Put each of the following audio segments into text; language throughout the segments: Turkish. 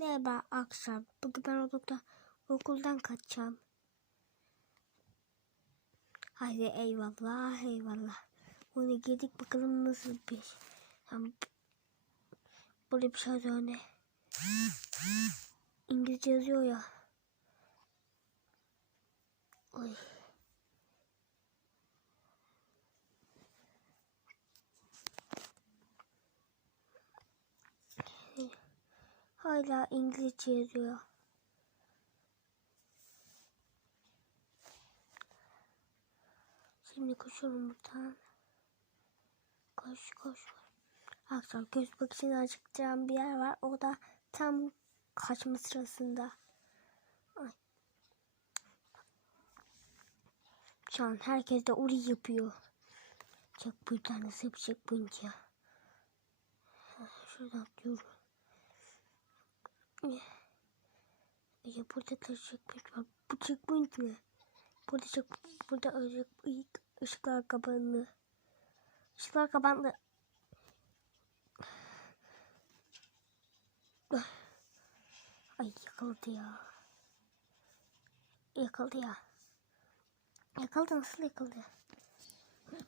Merhaba akşam. Bugün ben okulda, okuldan kaçacağım. Haydi eyvallah eyvallah. Bunu girdik bakalım nasıl bir. Tamam. Burada bir şey ne? İngilizce yazıyor ya. Oy. Hala İngilizce yazıyor. Şimdi koşuyorum buradan. Koş koş. Akşam göz bakışını açıklayacağım bir yer var. O da tam kaçma sırasında. Ay. Şu an herkes de orayı yapıyor. Nasıl bir checkpoint ya. Şuradan atlıyorum. Ya burada da checkpoint var. Bu checkpoint mi? Burada check, burada ilk ışıklar kapandı. Işıklar kapandı. Ay yakaladı ya. Yakaladı ya. Yakaladı nasıl yakaladı?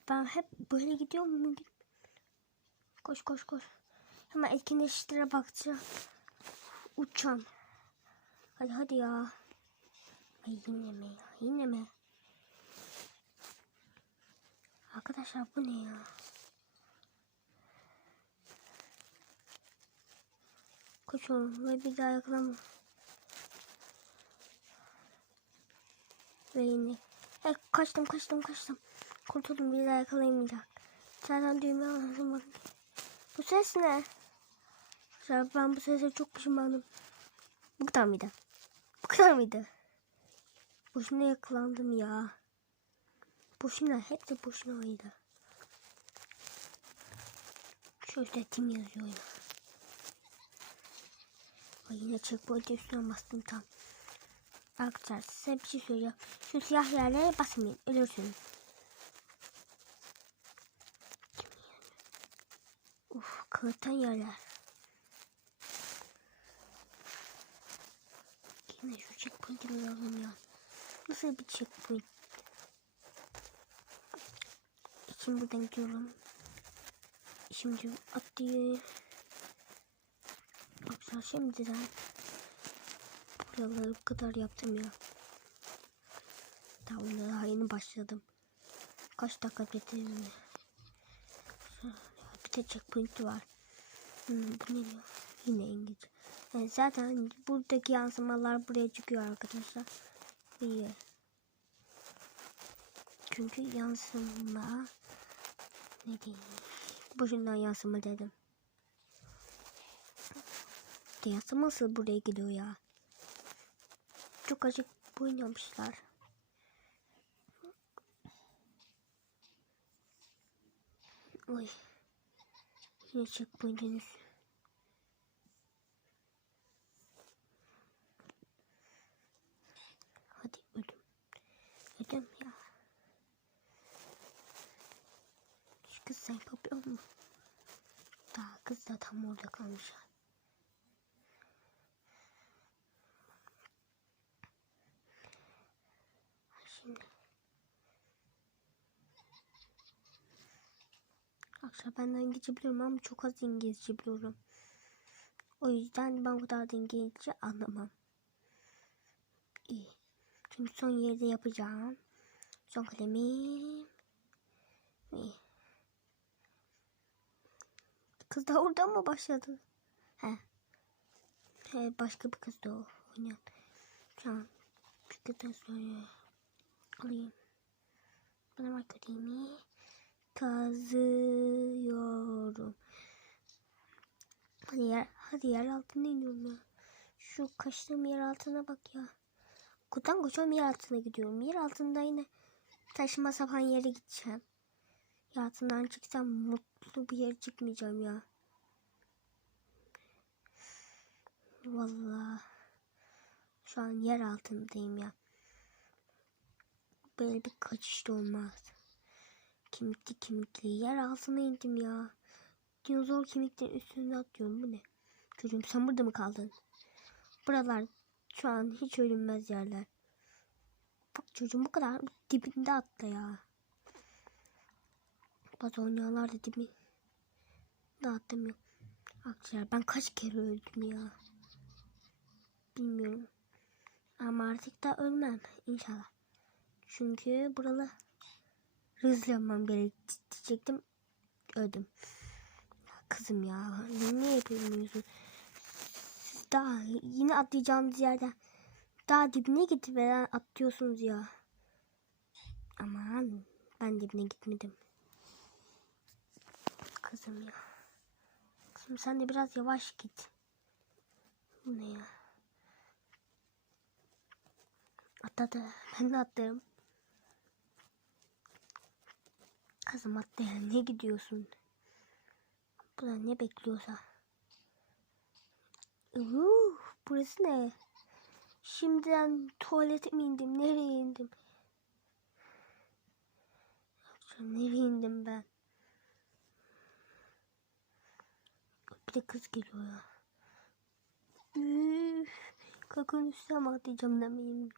Ben hep böyle gidiyorum. Koş koş koş. Hemen etkinleştir'e bakacağım. Uçan. Hadi hadi ya. Ay yine mi ya? Yine mi? Arkadaşlar bu ne ya? Koşuyorum ve bir daha yakalamam. Ve yine. E, kaçtım kaçtım kaçtım. Kurtuldum bir daha yakalayamayacak. Zaten düğme lazım. Bu ses ne? Arkadaşlar ben bu sese çok pişmanım. Bu kadar mıydı? Bu kadar mıydı? Boşuna yakalandım ya. Boşuna hep de boşunaydı. Şöyle tim yazıyor ya. Ay yine checkpoint üstüne bastım tam. Arkadaşlar size bir şey söyleyeceğim. Şu siyah yerlere basmayın. Ölürsünüz. Uf kılıçtan yerler. Checkpoint'imi alalım ya. Nasıl bir checkpoint? Şimdi buradan gidiyorum. Şimdi atlayayım. Arkadaşlar şimdiden buraları bu kadar yaptım ya. Onda daha yeni başladım. Kaç dakika bitirdim Bir de checkpoint var. Hmm, bu ne ya? Yine İngilizce. Yani zaten buradaki yansımalar buraya çıkıyor arkadaşlar. İyi. Çünkü yansıma ne diyeyim? Boşundan yansıma dedim. De yansıması buraya gidiyor ya. Çok acık oynamışlar. Oy. Yine checkpoint'in üstü. Hadi ödüm. Ödüm ya. Şu kız sen yapıyor mu? Daha kız da tam orada kalmış. Şimdi. Arkadaşlar ben de İngilizce biliyorum ama çok az İngilizce biliyorum. O yüzden ben bu kadar da İngilizce anlamam. İyi. Şimdi son yerde yapacağım. Son kalemim. İyi. Kız da orada mı başladı? He. He başka bir kız da o oynayan. Şu an kızdan sonra alayım. Bana bak kalemi. Kazıyorum. Hadi yer, hadi yer altına iniyorum ya. Şu kaçtığım yer altına bak ya. Kutan koşuyorum yer altına gidiyorum. Yer altında yine taşıma sapan yere gideceğim. Yer altından çıksam mutlu bir yere çıkmayacağım ya. Vallahi şu an yer altındayım ya. Böyle bir kaçış da olmaz. Kemikli kemikli yer altına indim ya. Dinozor kemiklerin üstüne atıyorum bu ne? Çocuğum sen burada mı kaldın? Buralar şu an hiç ölünmez yerler. Bak çocuğum bu kadar dibinde attı ya. Bazı oynayanlar da dibi. Dağıttım yok. Akciğer ben kaç kere öldüm ya. Bilmiyorum. Ama artık da ölmem inşallah. Çünkü buralı hızlı yapmam gerek diyecektim. Öldüm. Kızım ya. Niye yapıyorsun? Daha yine atlayacağımız yerden daha dibine gitmeden atlıyorsunuz ya. Aman ben dibine gitmedim. Kızım ya. Kızım sen de biraz yavaş git. Bu ne ya? Atladı. Ben de atlarım. Kızım atla ne gidiyorsun? Bu ne bekliyorsa. Uuu, burası ne? Şimdiden tuvalete mi indim? Nereye indim? Nereye indim ben? Bir de kız geliyor ya. Üf, kakın üstüne mi atlayacağım demeyeyim.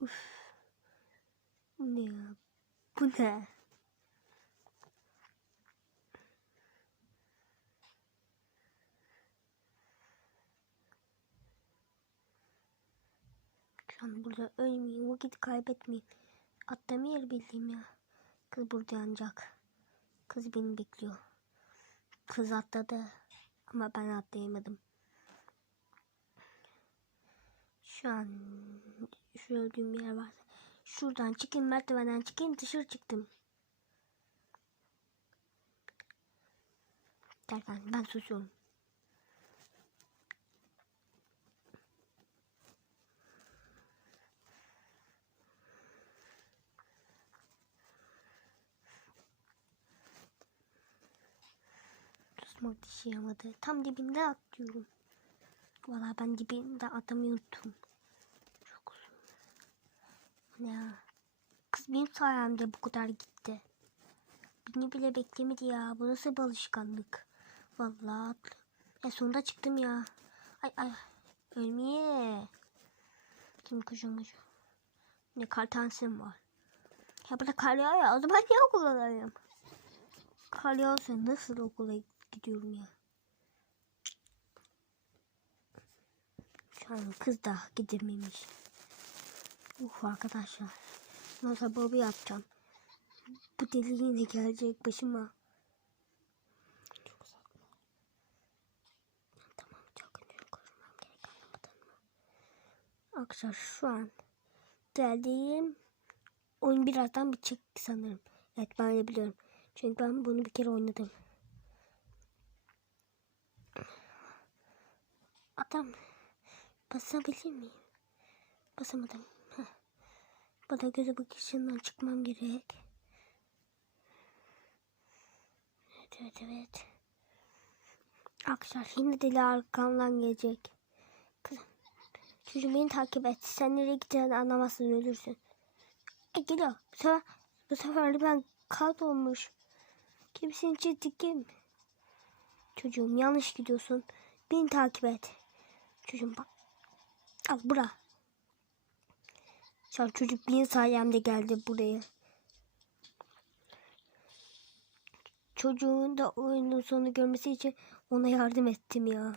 Üf. Bu ne ya? Bu ne? An burada ölmeyeyim, vakit kaybetmeyeyim. Atlamayı bildiğim ya. Kız burada yanacak. Kız beni bekliyor. Kız atladı. Ama ben atlayamadım. Şu an şu öldüğüm yer var. Şuradan çıkayım merdivenden çıkayım dışarı çıktım. Derken ben susuyorum. Yamadı. Tam dibinde atlıyorum. Valla ben dibinde unuttum. Çok uzun. Ya? Kız benim sayemde bu kadar gitti. Beni bile beklemedi ya. Bu nasıl bir alışkanlık? Vallahi atlı. Ya sonunda çıktım ya. Ay ay. Ölmeye. Kim kuşum. Ne kar tansiyum var. Ya burada kar yağıyor ya. O zaman niye okula? Kar yağıyorsa nasıl okula gidiyorum ya? Şu an kız da gidememiş. Uf arkadaşlar. Nasıl bobi yapacağım. Bu deli yine gelecek başıma. Tamam çok? Arkadaşlar şu an geldiğim oyun birazdan bitecek sanırım. Evet ben de biliyorum. Çünkü ben bunu bir kere oynadım. Adam basabilir miyim? Basamadım. Heh. Bana göze bakışından çıkmam gerek. Evet evet evet. Arkadaşlar şimdi deli arkamdan gelecek. Kızım. Çocuğum beni takip et. Sen nereye gideceğini anlamazsın ölürsün. E, geliyor. Bu sefer, bu sefer ben kaybolmuş. Kimsin ciddi kim? Çocuğum yanlış gidiyorsun. Beni takip et. Çocuğum bak. Al bura. Şu an çocuk benim sayemde geldi buraya. Çocuğun da oyunun sonunu görmesi için ona yardım ettim ya.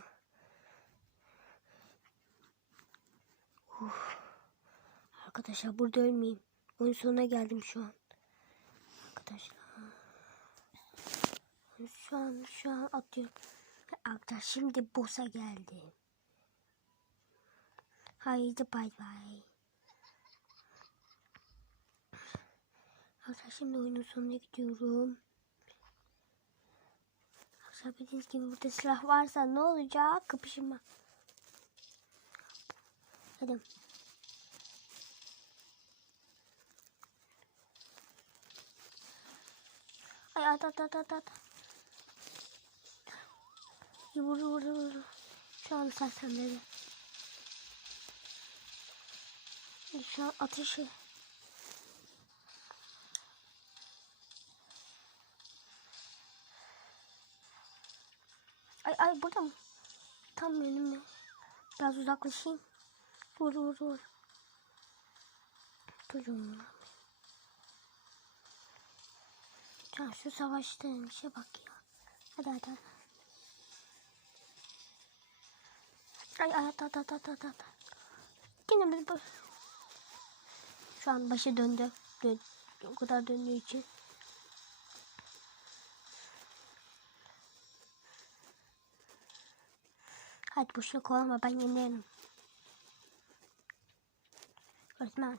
Uf. Arkadaşlar burada ölmeyeyim. Oyun sonuna geldim şu an. Arkadaşlar. Şu an şu an atıyorum. Arkadaşlar şimdi boss'a geldim. Haydi bay bay. Arkadaşlar şimdi oyunun sonuna gidiyorum. Arkadaşlar bildiğiniz gibi burada silah varsa ne olacak? Kapışma. Hadi. Ay at at at at at. Vur vur vur. Şu an sersemleri. Şu an ateşi. Ay ay burada mı? Tam önümde. Biraz uzaklaşayım. Vur vur vur. Çocuğum. Can şu savaştığım işe bak ya. Hadi hadi. Ay ay at at at at at. Yine bu. Şu an başı döndü. Dön, o kadar döndüğü için. Hadi boşuna kovalama ben yenerim. Öğretmen.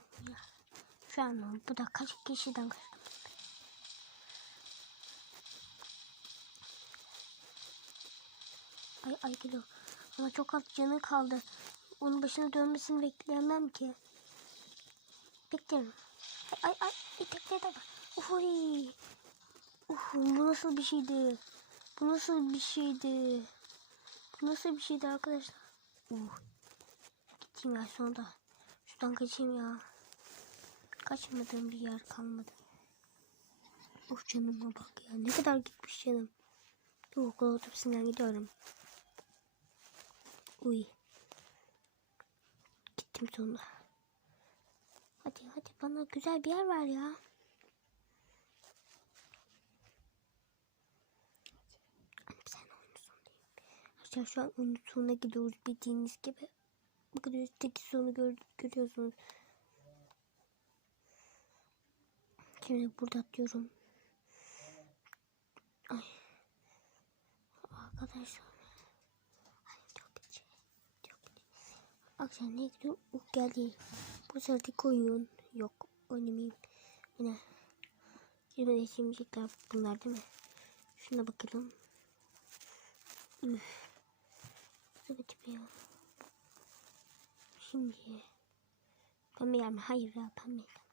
Şu an bu da kaç kişiden kaçtım. Ay ay geliyor. Ama çok az canı kaldı. Onun başına dönmesini bekleyemem ki. Beklerim. Ay ay. İtekleri de var. Uhuy. Uf, bu nasıl bir şeydi? Bu nasıl bir şeydi? Bu nasıl bir şeydi arkadaşlar? Uh. Gideyim ya sonunda. Şuradan kaçayım ya. Kaçmadığım bir yer kalmadı. Of canıma bak ya. Ne kadar gitmiş canım. Bir okul otobüsünden gidiyorum. Uy. Gittim sonunda. Hadi hadi bana güzel bir yer ver ya. Arkadaşlar şu an oyunun sonuna gidiyoruz bildiğiniz gibi. Bakın üstteki sonu gör, görüyorsunuz. Şimdi burada atıyorum. Ay. Arkadaşlar. Ay, çok içi. Çok içi. Akşam ne gidiyor? Uh, geldi. Sıradaki oyun. Yok. Oynamayayım. Yine. Yine de şimdilikler bunlar değil mi? Şuna bakalım. Üf. Ya? Şimdi. Pembe mi? Hayır ya pembe yer.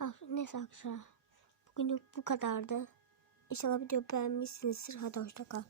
Ah, neyse arkadaşlar. Bugünlük bu kadardı. İnşallah video beğenmişsinizdir. Hadi hoşça kal.